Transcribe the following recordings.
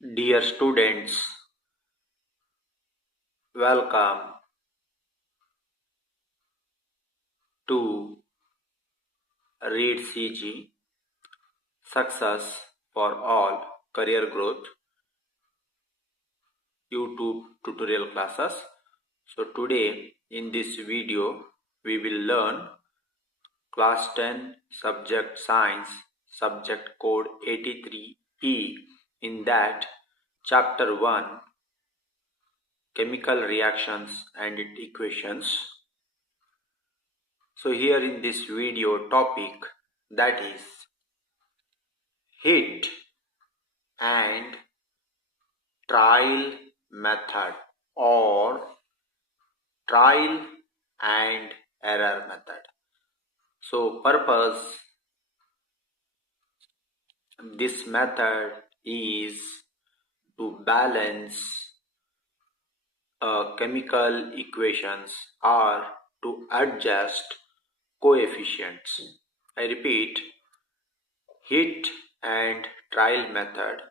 Dear students, welcome to Read CG Success for All Career Growth YouTube tutorial classes. So today in this video we will learn class 10 subject science subject code 83E. In that chapter 1 chemical reactions and its equations. So here in this video topic, that is hit and trial method or trial and error method. So purpose this method is to balance chemical equations or to adjust coefficients. I repeat, hit and trial method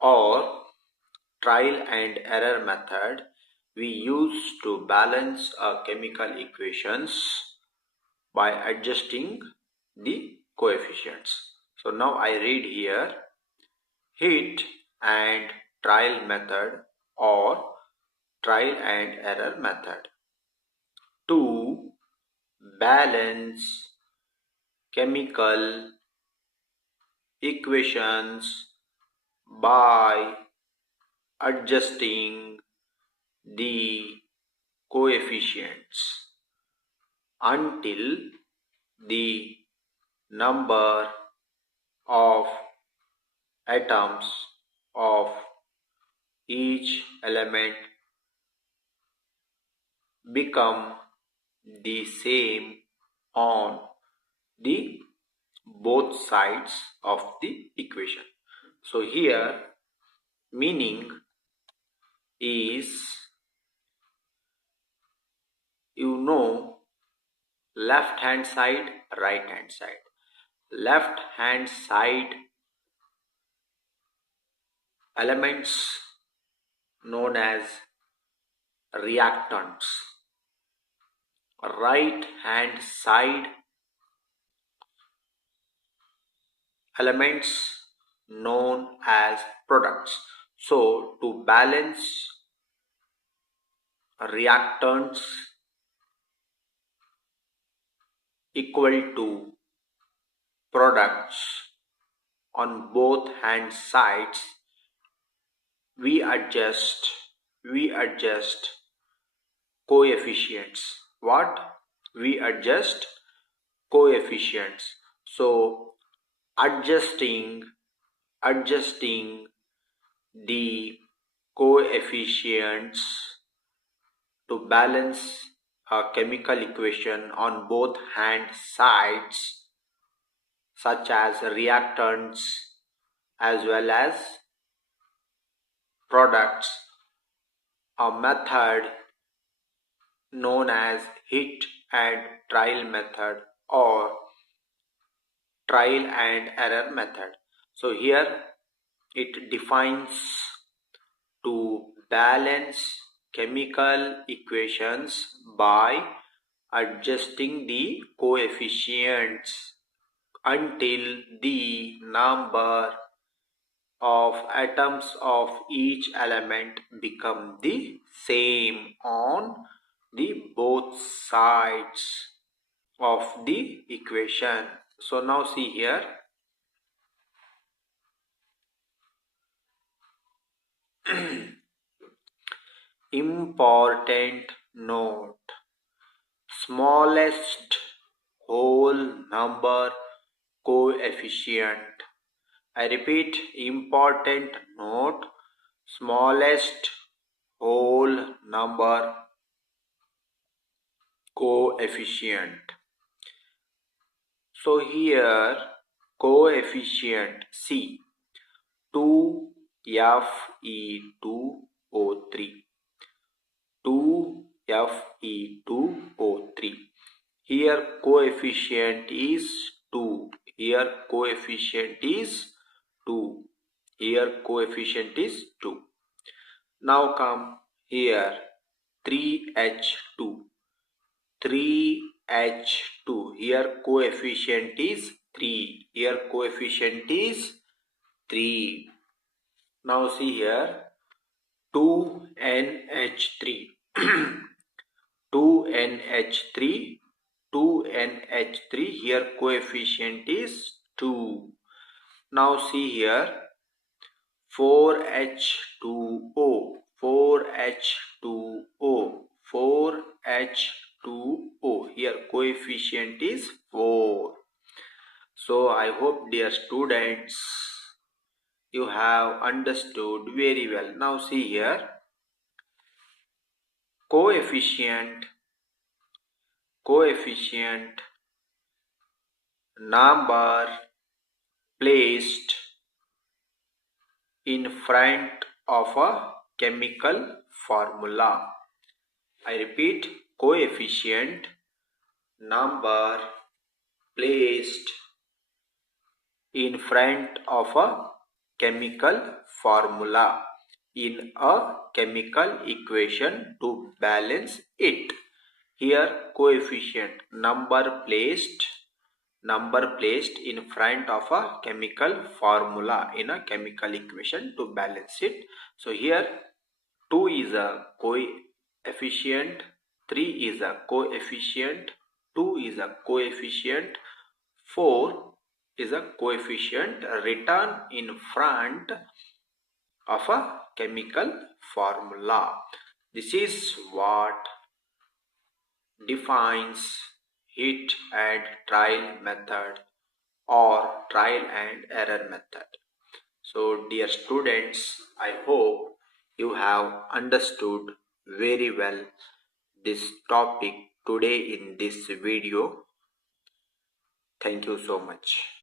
or trial and error method we use to balance chemical equations by adjusting the coefficients. So now I read here, hit and trial method or trial and error method. To balance chemical equations by adjusting the coefficients until the number of atoms of each element become the same on the both sides of the equation. So here meaning is, left hand side, right hand side. Left hand side elements known as reactants. Right hand side elements known as products. So to balance reactants equal to products on both hand sides, we adjust coefficients. What? We adjust coefficients. So adjusting the coefficients to balance a chemical equation on both hand sides, such as reactants as well as products, a method known as hit and trial method or trial and error method. So here it defines to balance chemical equations by adjusting the coefficients until the number of atoms of each element become the same on the both sides of the equation. So now see here, important note, smallest whole number coefficient. I repeat, important note, smallest whole number coefficient. So here coefficient C 2Fe2O3 2Fe2O3. Here coefficient is 2. Here coefficient is 2. Here coefficient is 2. Now come here 3H2. 3H2. Here coefficient is 3. Here coefficient is 3. Now see here 2NH3. 2NH3. 2NH3. Here coefficient is 2. Now see here 4H2O. 4H2O. 4H2O. Here coefficient is 4. So I hope, dear students, you have understood very well. Now see here coefficient number placed in front of a chemical formula. I repeat, coefficient number placed in front of a chemical formula in a chemical equation to balance it. Here coefficient number placed in front of a chemical formula in a chemical equation to balance it. So here 2 is a coefficient, 3 is a coefficient, 2 is a coefficient, 4 is a coefficient written in front of a chemical formula. This is what defines hit and trial method or trial and error method. So dear students, I hope you have understood very well this topic today in this video. Thank you so much.